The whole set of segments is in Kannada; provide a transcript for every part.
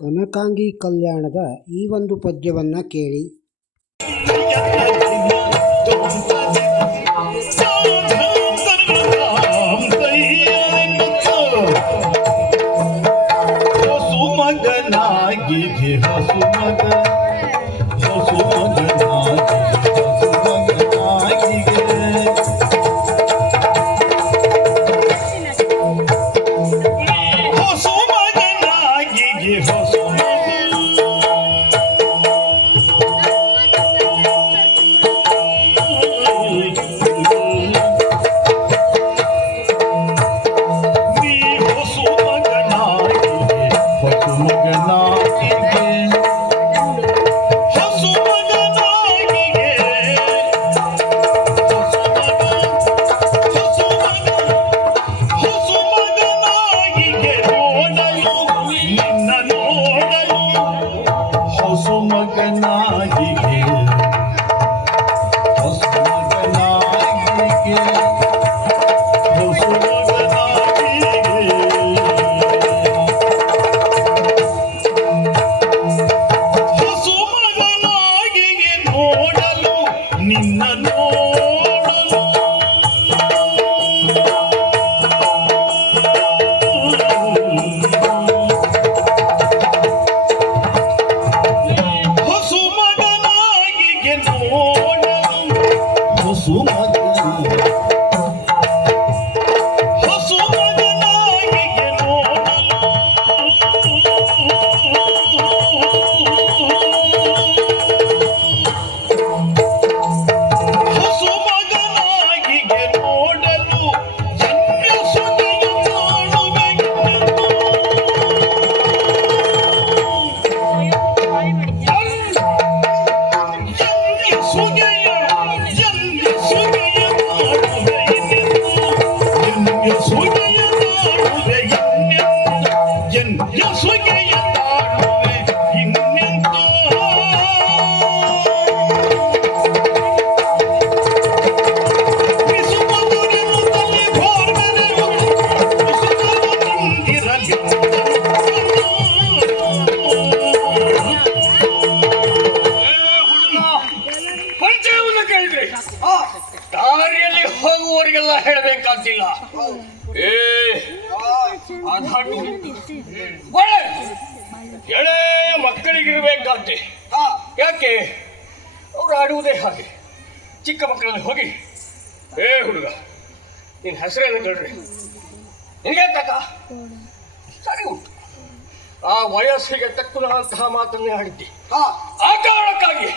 ಕನಕಾಂಗಿ ಕಲ್ಯಾಣದ ಈ ಒಂದು ಪದ್ಯವನ್ನು ಕೇಳಿ. ದಾರಿಯಲ್ಲಿ ಹೋಗುವವರಿಗೆಲ್ಲ ಹೇಳಬೇಕಾಗಿಲ್ಲ. ಒಳ್ಳೆ ಎಳೆಯ ಮಕ್ಕಳಿಗಿರ್ಬೇಕಾದ್ದೆ. ಯಾಕೆ ಅವ್ರು ಆಡುವುದೇ ಹಾಗೆ. ಚಿಕ್ಕ ಮಕ್ಕಳಲ್ಲಿ ಹೋಗಿ, ಹುಡುಗ ನಿನ್ನ ಹೆಸರೇನು ಕೇಳ್ರಿ, ನಿನಗೆ ತಕ್ಕ ಸರಿ ಉಂಟು, ಆ ವಯಸ್ಸಿಗೆ ತಕ್ಕುವಂತಹ ಮಾತನ್ನೇ ಆಡಿದ್ದಿ. ಆ ಕಾರಣಕ್ಕಾಗಿ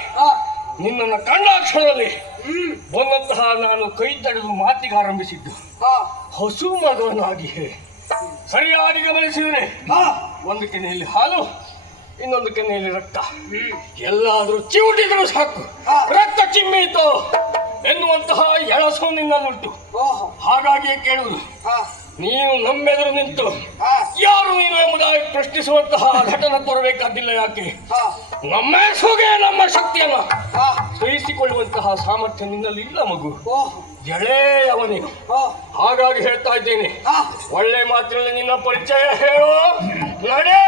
ನಿನ್ನನ್ನು ಕಂಡಾಕ್ಷರದಲ್ಲಿ ಬಂದಂತಹ ನಾನು ಕೈ ತಡೆದು ಮಾತಿಗೆ ಆರಂಭಿಸಿದ್ದು. ಹಸು ಮಗನಾಗಿ ಸರಿಯಾಗಿ ಗಮನಿಸಿದರೆ ಒಂದು ಕೆನೆಯಲ್ಲಿ ಹಾಲು, ಇನ್ನೊಂದು ಕೆನೆಯಲ್ಲಿ ರಕ್ತ. ಎಲ್ಲಾದ್ರೂ ಚಿವುಟಿದ್ರು ಸಾಕು ರಕ್ತ ಚಿಮ್ಮಿತು ಎನ್ನುವಂತಹ ಎಳಸು ನಿನ್ನನ್ನುಂಟು. ಹಾಗಾಗಿಯೇ ಕೇಳುವುದು, ನೀನು ನಮ್ಮೆದುರು ನಿಂತು ಯಾರು ನೀನು ಎಂಬುದಾಗಿ ಪ್ರಶ್ನಿಸುವಂತಹ ಘಟನೆ ತೋರಬೇಕಾದಿಲ್ಲ. ಯಾಕೆ ನಮ್ಮ ಸುಗೆ ನಮ್ಮ ಶಕ್ತಿಯನ್ನು ಸಹಿಸಿಕೊಳ್ಳುವಂತಹ ಸಾಮರ್ಥ್ಯ ನಿನ್ನಲ್ಲಿ ಇಲ್ಲ ಮಗು, ಎಳೆಯವನೇ. ಹಾಗಾಗಿ ಹೇಳ್ತಾ ಇದ್ದೇನೆ, ಒಳ್ಳೆ ಮಾತಿನಲ್ಲಿ ನಿನ್ನ ಪರಿಚಯ ಹೇಳು. ನಡೆ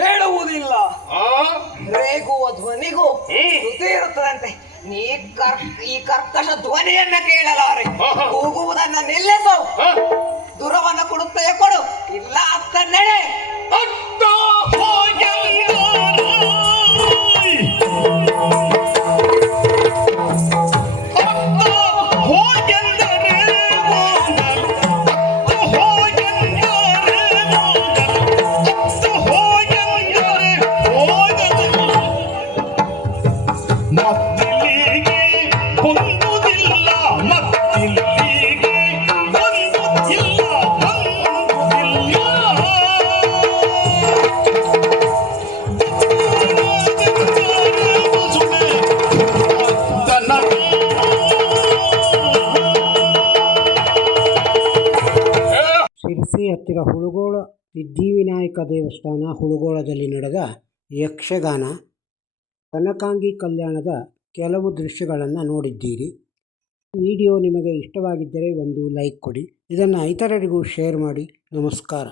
ಹೇಳುವುದಿಲ್ಲ. ರೇಗುವ ಧ್ವನಿಗೂ ಶ್ರುತಿ ಇರುತ್ತದಂತೆ. ಈ ಕರ್ಕಶ ಧ್ವನಿಯನ್ನ ಕೇಳಲಾರೆ. ಕೂಗುವುದನ್ನ ನಿಲ್ಲಿಸು. ದುರವನ್ನ ಕೊಡುತ್ತೇವೆ ಕೊಡು, ಇಲ್ಲ ಅತ್ತ ನಡೆ. ಮತ್ತಿಲ್ಲಿಗೆ ಉಡುಪಿ ಹತ್ತಿರ ಹುಳುಗೋಳ ಸಿದ್ಧಿವಿನಾಯಕ ದೇವಸ್ಥಾನ ಹುಳುಗೋಳದಲ್ಲಿ ನಡೆದ ಯಕ್ಷಗಾನ ಕನಕಾಂಗಿ ಕಲ್ಯಾಣದ ಕೆಲವು ದೃಶ್ಯಗಳನ್ನು ನೋಡಿದ್ದೀರಿ. ವಿಡಿಯೋ ನಿಮಗೆ ಇಷ್ಟವಾಗಿದ್ದರೆ ಒಂದು ಲೈಕ್ ಕೊಡಿ, ಇದನ್ನು ಇತರರಿಗೂ ಶೇರ್ ಮಾಡಿ. ನಮಸ್ಕಾರ.